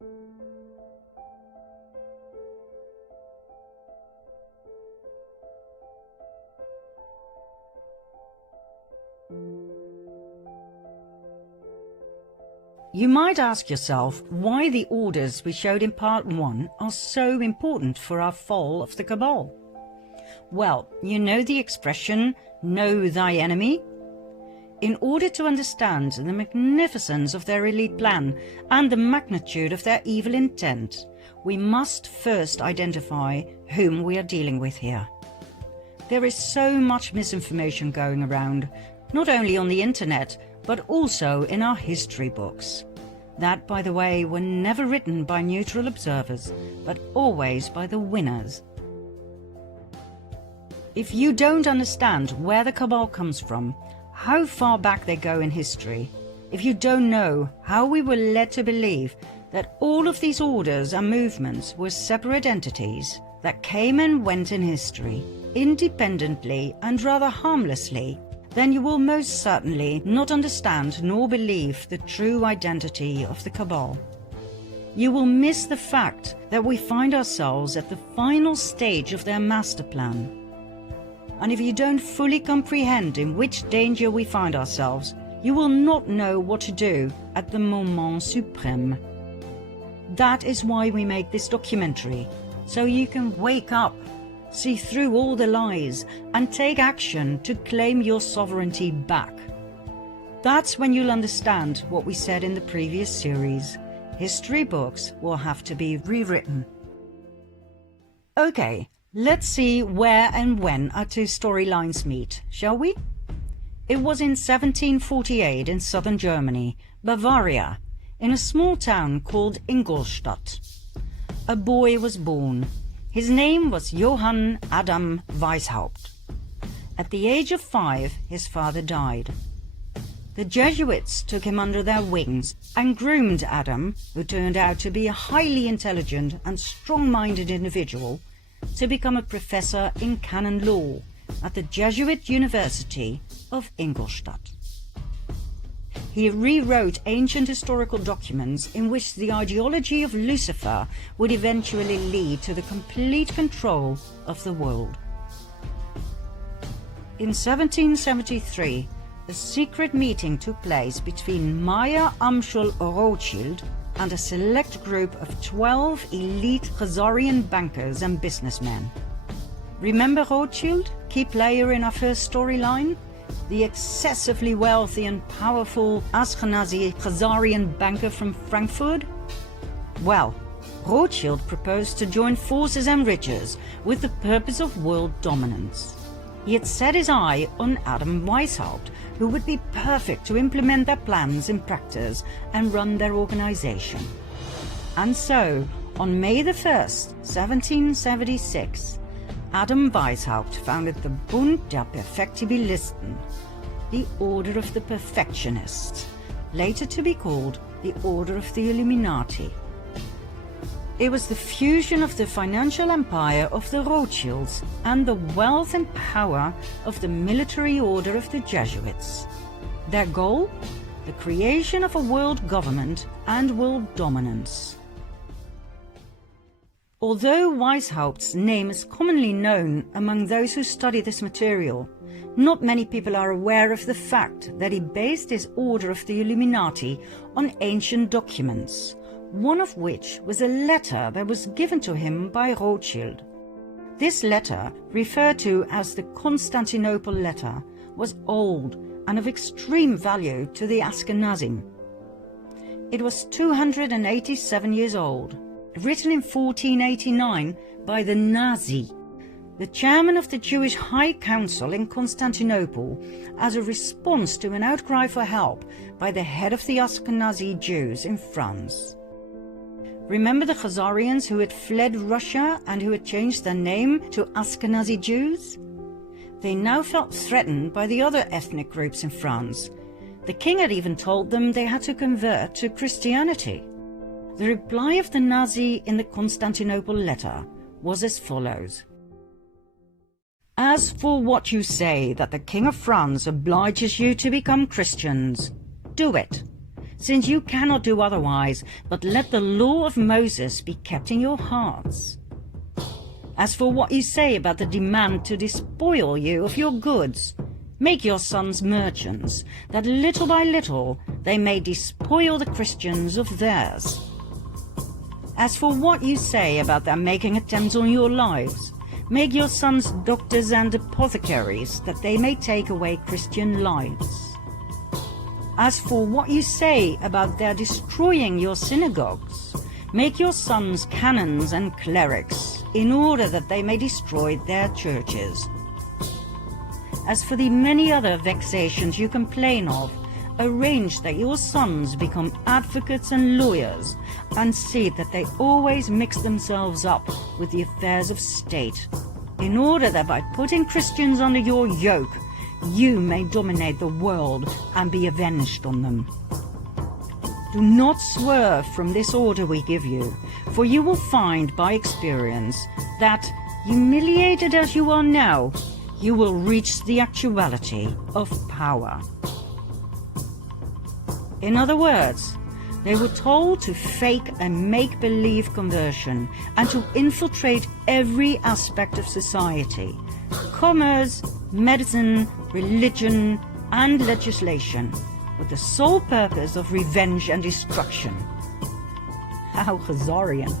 You might ask yourself why the orders we showed in part 1 are so important for our fall of the cabal. Well, you know the expression, know thy enemy? In order to understand the magnificence of their elite plan and the magnitude of their evil intent, we must first identify whom we are dealing with here. There is so much misinformation going around, not only on the internet, but also in our history books. That, by the way, were never written by neutral observers, but always by the winners. If you don't understand where the cabal comes from, how far back they go in history, if you don't know how we were led to believe that all of these orders and movements were separate entities that came and went in history, independently and rather harmlessly, then you will most certainly not understand nor believe the true identity of the cabal. You will miss the fact that we find ourselves at the final stage of their master plan. And if you don't fully comprehend in which danger we find ourselves, you will not know what to do at the moment suprême. That is why we make this documentary, so you can wake up, see through all the lies, and take action to claim your sovereignty back. That's when you'll understand what we said in the previous series. History books will have to be rewritten. Okay, let's see where and when our two storylines meet, shall we? It was in 1748 in southern Germany, Bavaria, in a small town called Ingolstadt. A boy was born. His name was Johann Adam Weishaupt. At the age of 5, his father died. The Jesuits took him under their wings and groomed Adam, who turned out to be a highly intelligent and strong-minded individual, to become a professor in canon law at the Jesuit University of Ingolstadt. He rewrote ancient historical documents in which the ideology of Lucifer would eventually lead to the complete control of the world. In 1773, a secret meeting took place between Meyer Amschel Rothschild and a select group of 12 elite Khazarian bankers and businessmen. Remember Rothschild, key player in our first storyline? The excessively wealthy and powerful Ashkenazi Khazarian banker from Frankfurt? Well, Rothschild proposed to join forces and riches with the purpose of world dominance. He had set his eye on Adam Weishaupt, who would be perfect to implement their plans in practice and run their organization. And so, on May the 1st, 1776, Adam Weishaupt founded the Bund der Perfektibilisten, the Order of the Perfectionists, later to be called the Order of the Illuminati. It was the fusion of the financial empire of the Rothschilds and the wealth and power of the military order of the Jesuits. Their goal? The creation of a world government and world dominance. Although Weishaupt's name is commonly known among those who study this material, not many people are aware of the fact that he based his Order of the Illuminati on ancient documents, one of which was a letter that was given to him by Rothschild. This letter, referred to as the Constantinople letter, was old and of extreme value to the Ashkenazim. It was 287 years old, written in 1489 by the Nazi, the chairman of the Jewish High Council in Constantinople, as a response to an outcry for help by the head of the Ashkenazi Jews in France. Remember the Khazarians who had fled Russia and who had changed their name to Ashkenazi Jews? They now felt threatened by the other ethnic groups in France. The king had even told them they had to convert to Christianity. The reply of the Nazi in the Constantinople letter was as follows. As for what you say that the King of France obliges you to become Christians, do it. since you cannot do otherwise but let the law of Moses be kept in your hearts. As for what you say about the demand to despoil you of your goods, make your sons merchants, that little by little they may despoil the Christians of theirs. As for what you say about their making attempts on your lives, make your sons doctors and apothecaries, that they may take away Christian lives. As for what you say about their destroying your synagogues, make your sons canons and clerics, in order that they may destroy their churches. As for the many other vexations you complain of, arrange that your sons become advocates and lawyers, and see that they always mix themselves up with the affairs of state, in order that by putting Christians under your yoke, you may dominate the world and be avenged on them. Do not swerve from this order we give you, for you will find by experience that, humiliated as you are now, you will reach the actuality of power. In other words, they were told to fake a make-believe conversion and to infiltrate every aspect of society: commerce, medicine, religion, and legislation, with the sole purpose of revenge and destruction. How Khazarian.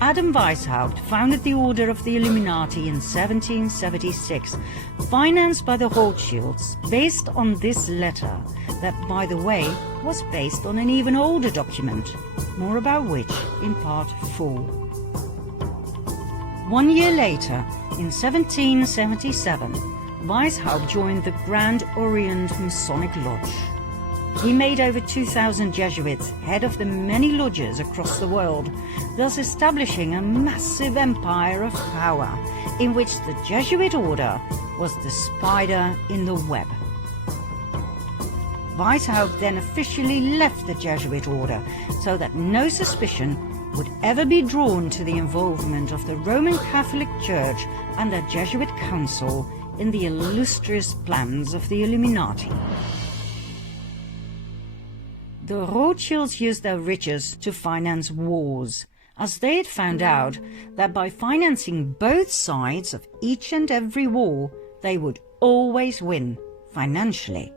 Adam Weishaupt founded the Order of the Illuminati in 1776, financed by the Rothschilds, based on this letter, that, by the way, was based on an even older document, more about which in part 4. 1 year later, in 1777, Weishaupt joined the Grand Orient Masonic Lodge. He made over 2,000 Jesuits head of the many lodges across the world, thus establishing a massive empire of power, in which the Jesuit order was the spider in the web. Weishaupt then officially left the Jesuit order, so that no suspicion would ever be drawn to the involvement of the Roman Catholic Church and the Jesuit Council in the illustrious plans of the Illuminati. The Rothschilds used their riches to finance wars, as they had found out that by financing both sides of each and every war, they would always win financially.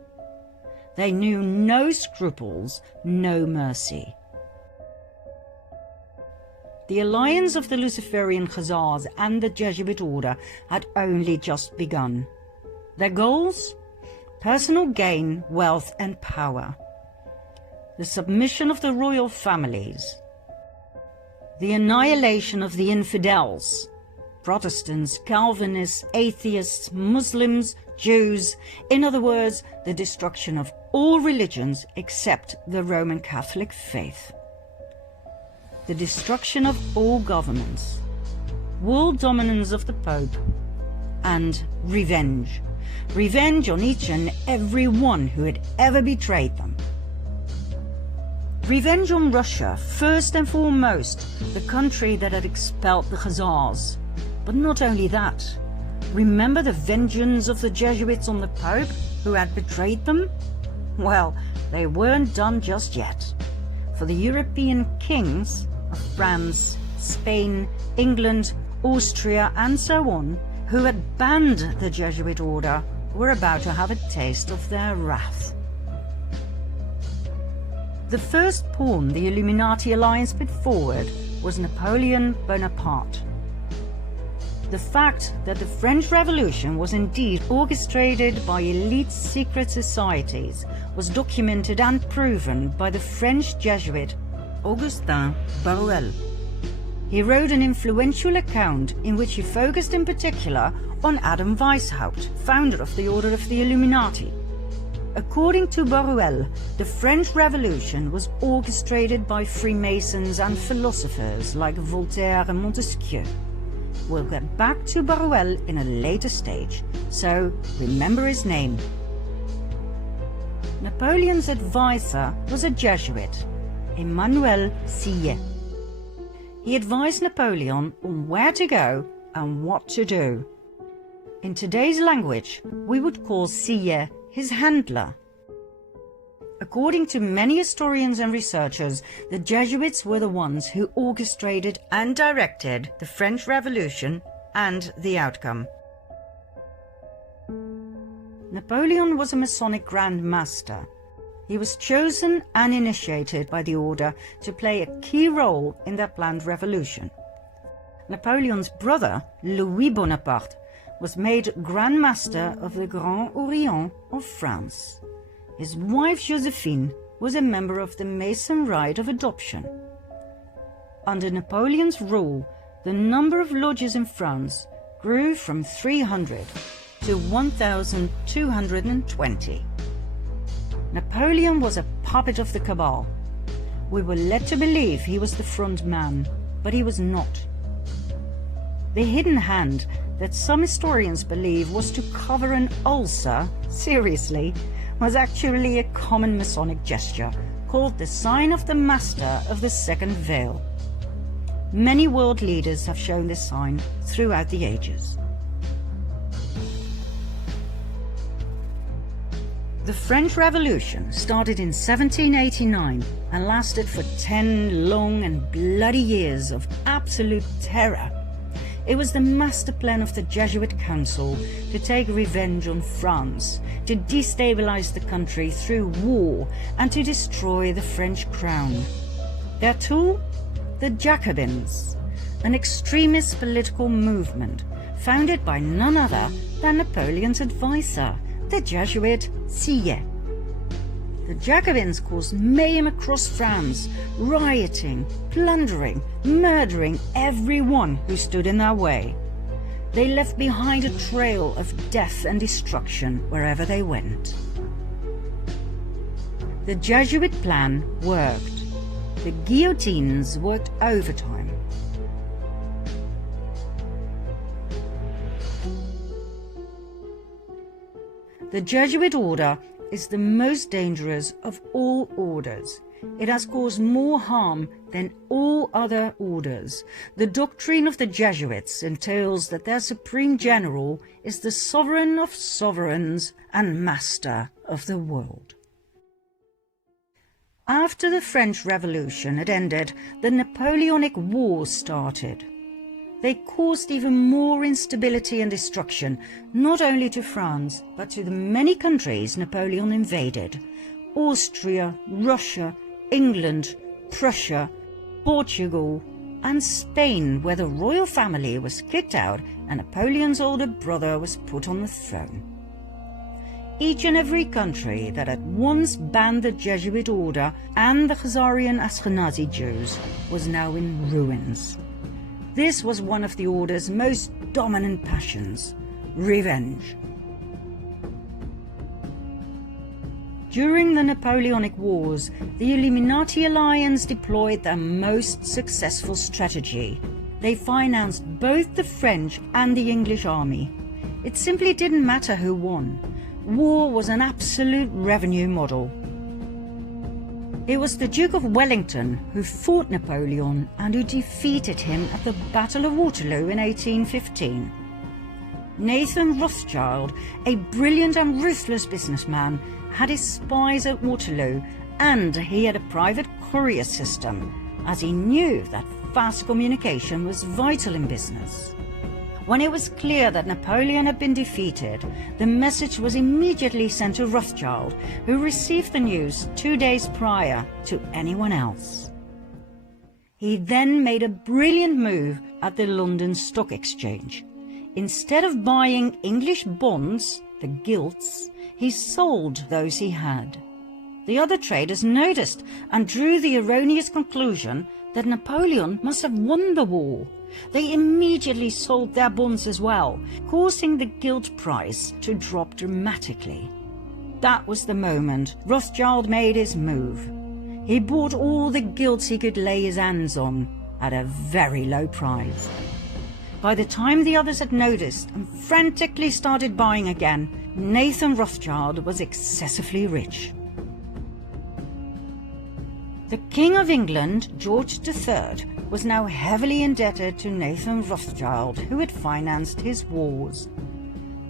They knew no scruples, no mercy. The alliance of the Luciferian Khazars and the Jesuit order had only just begun. Their goals? Personal gain, wealth and power. The submission of the royal families. The annihilation of the infidels. Protestants, Calvinists, atheists, Muslims, Jews, in other words, the destruction of all religions except the Roman Catholic faith. The destruction of all governments, world dominance of the Pope, and revenge. Revenge on each and every one who had ever betrayed them. Revenge on Russia, first and foremost, the country that had expelled the Khazars. But not only that. Remember the vengeance of the Jesuits on the Pope, who had betrayed them? Well, they weren't done just yet. For the European kings of France, Spain, England, Austria, and so on, who had banned the Jesuit order, were about to have a taste of their wrath. The first pawn the Illuminati alliance put forward was Napoleon Bonaparte. The fact that the French Revolution was indeed orchestrated by elite secret societies was documented and proven by the French Jesuit Augustin Barruel. He wrote an influential account in which he focused in particular on Adam Weishaupt, founder of the Order of the Illuminati. According to Barruel, the French Revolution was orchestrated by Freemasons and philosophers like Voltaire and Montesquieu. We'll get back to Barruel in a later stage, so remember his name. Napoleon's advisor was a Jesuit, Emmanuel Sillet. He advised Napoleon on where to go and what to do. In today's language, we would call Sillet his handler. According to many historians and researchers, the Jesuits were the ones who orchestrated and directed the French Revolution and the outcome. Napoleon was a Masonic Grand Master. He was chosen and initiated by the order to play a key role in their planned revolution. Napoleon's brother, Louis Bonaparte, was made Grand Master of the Grand Orient of France. His wife Josephine was a member of the Mason Rite of Adoption. Under Napoleon's rule, the number of lodges in France grew from 300 to 1,220. Napoleon was a puppet of the cabal. We were led to believe he was the front man, but he was not. The hidden hand that some historians believe was to cover an ulcer, seriously, was actually a common Masonic gesture called the Sign of the Master of the Second Veil. Many world leaders have shown this sign throughout the ages. The French Revolution started in 1789 and lasted for 10 long and bloody years of absolute terror. It was the master plan of the Jesuit Council to take revenge on France, to destabilize the country through war, and to destroy the French crown. Their tool? The Jacobins, an extremist political movement founded by none other than Napoleon's advisor, the Jesuit Sieyes. The Jacobins caused mayhem across France, rioting, plundering, murdering everyone who stood in their way. They left behind a trail of death and destruction wherever they went. The Jesuit plan worked. The guillotines worked overtime. The Jesuit order is the most dangerous of all orders. It has caused more harm than all other orders. The doctrine of the Jesuits entails that their supreme general is the sovereign of sovereigns and master of the world. After the French Revolution had ended, the Napoleonic Wars started. They caused even more instability and destruction, not only to France, but to the many countries Napoleon invaded: Austria, Russia, England, Prussia, Portugal, and Spain, where the royal family was kicked out and Napoleon's older brother was put on the throne. Each and every country that had once banned the Jesuit order and the Khazarian Ashkenazi Jews was now in ruins. This was one of the order's most dominant passions: revenge. During the Napoleonic Wars, the Illuminati alliance deployed their most successful strategy. They financed both the French and the English army. It simply didn't matter who won. War was an absolute revenue model. It was the Duke of Wellington who fought Napoleon and who defeated him at the Battle of Waterloo in 1815. Nathan Rothschild, a brilliant and ruthless businessman, had his spies at Waterloo, and he had a private courier system, as he knew that fast communication was vital in business. When it was clear that Napoleon had been defeated, the message was immediately sent to Rothschild, who received the news 2 days prior to anyone else. He then made a brilliant move at the London Stock Exchange. Instead of buying English bonds, the gilts, he sold those he had. The other traders noticed and drew the erroneous conclusion that Napoleon must have won the war. They immediately sold their bonds as well, causing the gilt price to drop dramatically. That was the moment Rothschild made his move. He bought all the gilts he could lay his hands on at a very low price. By the time the others had noticed and frantically started buying again, Nathan Rothschild was excessively rich. The King of England, George III, was now heavily indebted to Nathan Rothschild, who had financed his wars.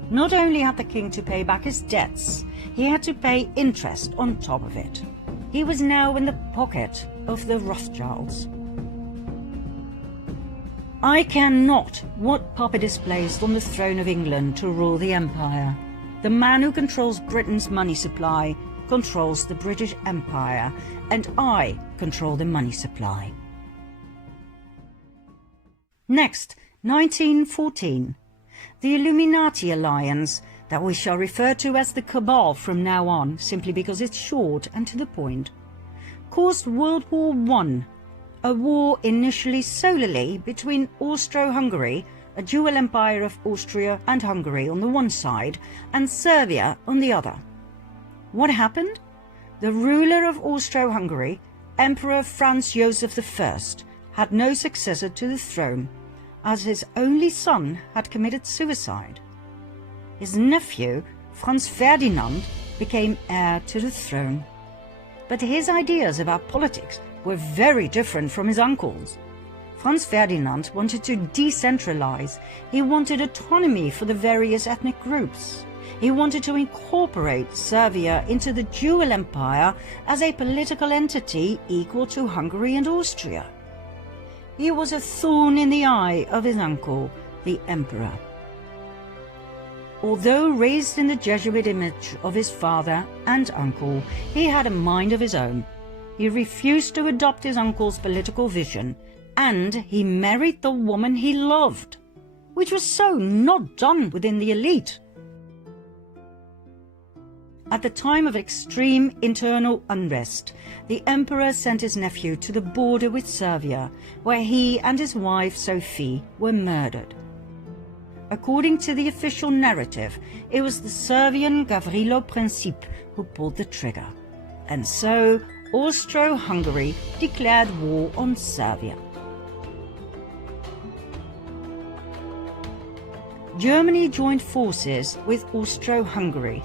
Not only had the king to pay back his debts, he had to pay interest on top of it. He was now in the pocket of the Rothschilds. I care not what puppet is placed on the throne of England to rule the empire. The man who controls Britain's money supply controls the British Empire, and I control the money supply. Next, 1914. The Illuminati alliance, that we shall refer to as the Cabal from now on, simply because it's short and to the point, caused World War I, a war initially solely between Austro-Hungary, a dual empire of Austria and Hungary on the one side, and Serbia on the other. What happened? The ruler of Austro-Hungary, Emperor Franz Joseph I, had no successor to the throne, as his only son had committed suicide. His nephew, Franz Ferdinand, became heir to the throne. But his ideas about politics were very different from his uncle's. Franz Ferdinand wanted to decentralize. He wanted autonomy for the various ethnic groups. He wanted to incorporate Serbia into the dual empire as a political entity equal to Hungary and Austria. He was a thorn in the eye of his uncle, the emperor. Although raised in the Jesuit image of his father and uncle, he had a mind of his own. He refused to adopt his uncle's political vision, and he married the woman he loved, which was so not done within the elite. At the time of extreme internal unrest, the emperor sent his nephew to the border with Serbia, where he and his wife Sophie were murdered. According to the official narrative, it was the Serbian Gavrilo Princip who pulled the trigger, and so Austro-Hungary declared war on Serbia. Germany joined forces with Austro-Hungary.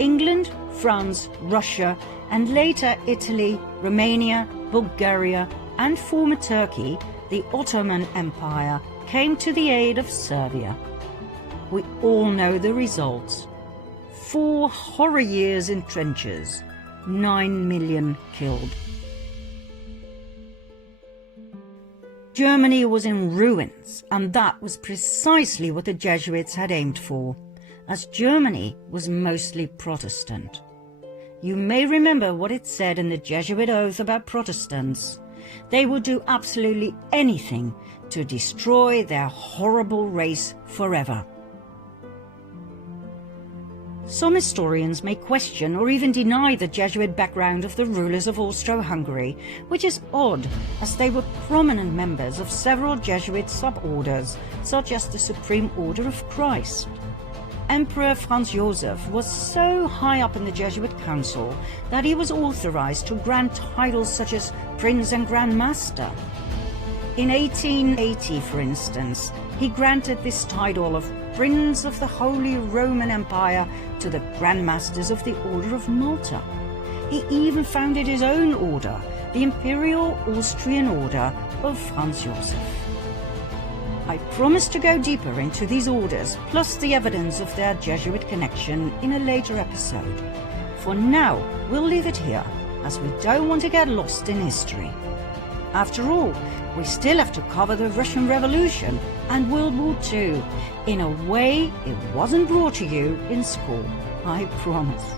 England, France, Russia, and later Italy, Romania, Bulgaria, and former Turkey, the Ottoman Empire, came to the aid of Serbia. We all know the results. 4 horror years in trenches, 9 million killed. Germany was in ruins, and that was precisely what the Jesuits had aimed for, as Germany was mostly Protestant. You may remember what it said in the Jesuit oath about Protestants. They would do absolutely anything to destroy their horrible race forever. Some historians may question or even deny the Jesuit background of the rulers of Austro-Hungary, which is odd, as they were prominent members of several Jesuit suborders, such as the Supreme Order of Christ. Emperor Franz Joseph was so high up in the Jesuit council that he was authorized to grant titles such as Prince and Grand Master. In 1880, for instance, he granted this title of Prince of the Holy Roman Empire to the Grand Masters of the Order of Malta. He even founded his own order, the Imperial Austrian Order of Franz Joseph. I promise to go deeper into these orders, plus the evidence of their Jesuit connection, in a later episode. For now, we'll leave it here, as we don't want to get lost in history. After all, we still have to cover the Russian Revolution and World War II in a way it wasn't brought to you in school, I promise.